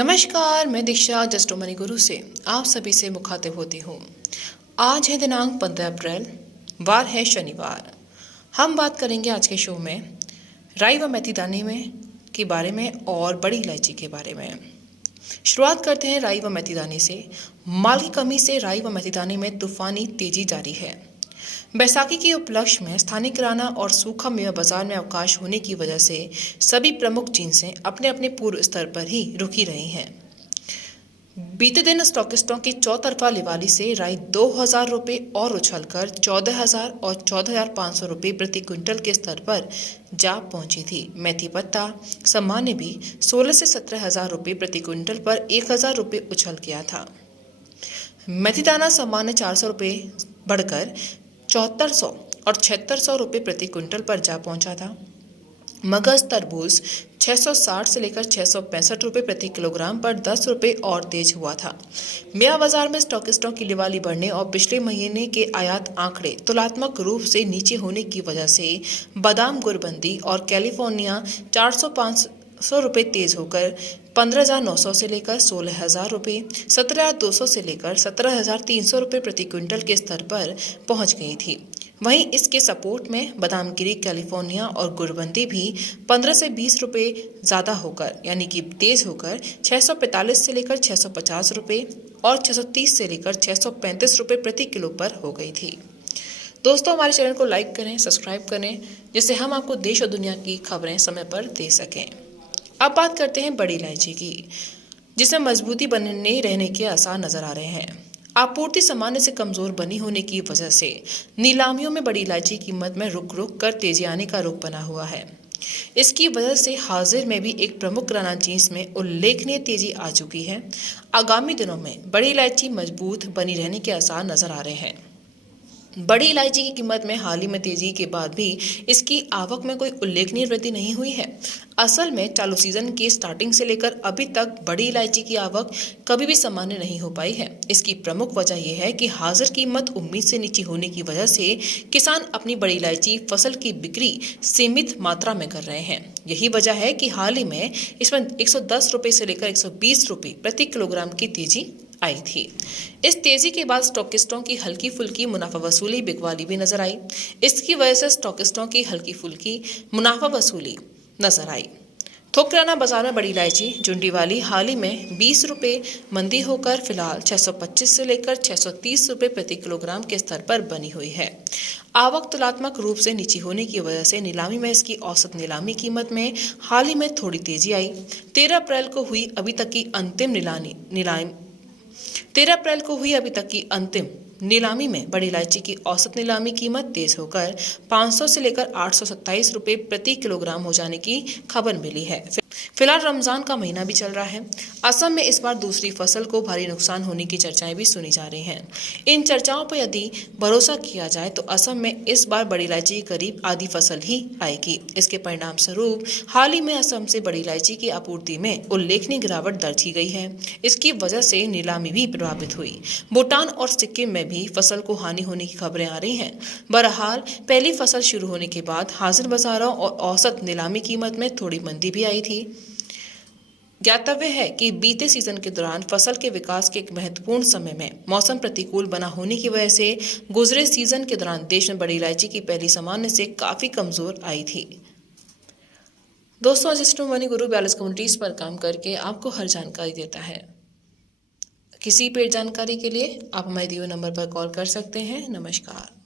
नमस्कार, मैं दीक्षा just money गुरु से आप सभी से मुखातिब होती हूँ। आज है दिनांक 15 अप्रैल, वार है शनिवार। हम बात करेंगे आज के शो में राई व मेथी दाने में के बारे में और बड़ी इलायची के बारे में। शुरुआत करते हैं राई व मेथी दाने से। माल की कमी से राई व मेथी दाने में तूफानी तेजी जारी है। बैसाखी के उपलक्ष्य में स्थानीय किराना और सूखा मेवा बाजार में अवकाश होने की वजह से सभी प्रमुख जिन्सें अपने अपने पूर्व स्तर पर ही रुकी रही हैं। बीते दिन स्टॉकिस्टों की चौतरफा लिवाली से राई 2,000 रुपये और उछलकर 14,000 और 14,500 रुपये प्रति क्विंटल के स्तर पर जा पहुंची थी। मेथी पत्ता सामान्य भी 16 से 17,000 रुपये प्रति क्विंटल पर 1,000 रुपये उछल गया था। मेथी दाना सामान्य 400 रुपये बढ़कर 7400 और 7600 रुपये प्रति क्विंटल पर जा पहुंचा था। मगज तरबूज 660 से लेकर 665 रुपये प्रति किलोग्राम पर 10 रुपये और तेज हुआ था। मेवा बाजार में स्टॉकिस्टों की लिवाली बढ़ने और पिछले महीने के आयात आंकड़े तुलनात्मक रूप से नीचे होने की वजह से बादाम, गुरबंदी और कैलिफोर्निया 400-500 रुपये तेज होकर 15,900 से लेकर 16,000 रुपये, 17,200 से लेकर 17,300 रुपये प्रति क्विंटल के स्तर पर पहुंच गई थी। वहीं इसके सपोर्ट में बादामगिरी, कैलिफोर्निया और गुरबंदी भी 15 से 20 रुपये ज़्यादा होकर यानी कि तेज होकर 645 से लेकर 650 रुपये और 630 से लेकर 635 रुपये प्रति किलो पर हो गई थी। दोस्तों, हमारे चैनल को लाइक करें, सब्सक्राइब करें, जिससे हम आपको देश और दुनिया की खबरें समय पर दे सकें। अब बात करते हैं बड़ी इलायची की, जिसमें मजबूती बने रहने के आसार नजर आ रहे हैं। आपूर्ति सामान्य से कमजोर बनी होने की वजह से नीलामियों में बड़ी इलायची कीमत में रुक रुक कर तेजी आने का रुख बना हुआ है। इसकी वजह से हाजिर में भी एक प्रमुख किराना जिन्स में उल्लेखनीय तेजी आ चुकी है। आगामी दिनों में बड़ी इलायची मजबूत बनी रहने के आसार नजर आ रहे हैं। बड़ी इलायची की कीमत में हाल ही में तेजी के बाद भी इसकी आवक में कोई उल्लेखनीय वृद्धि नहीं हुई है। असल में चालू सीजन की स्टार्टिंग से लेकर अभी तक बड़ी इलायची की आवक कभी भी सामान्य नहीं हो पाई है। इसकी प्रमुख वजह यह है कि हाजिर कीमत उम्मीद से नीचे होने की वजह से किसान अपनी बड़ी इलायची फसल की बिक्री सीमित मात्रा में कर रहे हैं। यही वजह है कि हाल ही में इसमें 110 रुपये से लेकर 120 रुपये प्रति किलोग्राम की तेजी आई थी। इस तेजी के बाद स्टॉकिस्टों की हल्की फुल्की मुनाफा वसूली बिकवाली भी नजर आई। इसकी वजह से स्टॉकिस्टों की हल्की फुल्की मुनाफा वसूली नजर आई। थोक किराना बाजार में बड़ी इलायची जुंडी वाली हाल ही में 20 रुपये मंदी होकर फिलहाल 625 से लेकर 630 रुपये प्रति किलोग्राम के स्तर पर बनी हुई है। आवक तुलनात्मक रूप से नीची होने की वजह से नीलामी में इसकी औसत नीलामी कीमत में हाल ही में थोड़ी तेजी आई। 13 अप्रैल को हुई अभी तक की अंतिम नीलामी में बड़ी इलायची की औसत नीलामी कीमत तेज होकर 500 से लेकर 827 रुपये प्रति किलोग्राम हो जाने की खबर मिली है। फिलहाल रमजान का महीना भी चल रहा है। असम में इस बार दूसरी फसल को भारी नुकसान होने की चर्चाएं भी सुनी जा रही हैं। इन चर्चाओं पर यदि भरोसा किया जाए तो असम में इस बार बड़ी इलायची की करीब आधी फसल ही आएगी। इसके परिणाम स्वरूप हाल ही में असम से बड़ी इलायची की आपूर्ति में उल्लेखनीय गिरावट दर्ज की गई है। इसकी वजह से नीलामी भी प्रभावित हुई। भूटान और सिक्किम में भी फसल को हानि होने की खबरें आ रही हैं। बहरहाल पहली फसल शुरू होने के बाद हाजिर बाजारों और औसत नीलामी कीमत में थोड़ी मंदी भी आई थी। ज्ञातव्य है कि बीते सीजन के दौरान फसल के विकास के एक महत्वपूर्ण समय में मौसम प्रतिकूल बना होने की वजह से गुजरे सीजन के दौरान देश में बड़ी इलायची की पहली सामान्य से काफी कमजोर आई थी। दोस्तों, जस्ट मनी गुरु 42 कम्युनिटीज पर काम करके आपको हर जानकारी देता है। किसी पेड जानकारी के लिए आप हमारे दिए हुए नंबर पर कॉल कर सकते हैं। नमस्कार।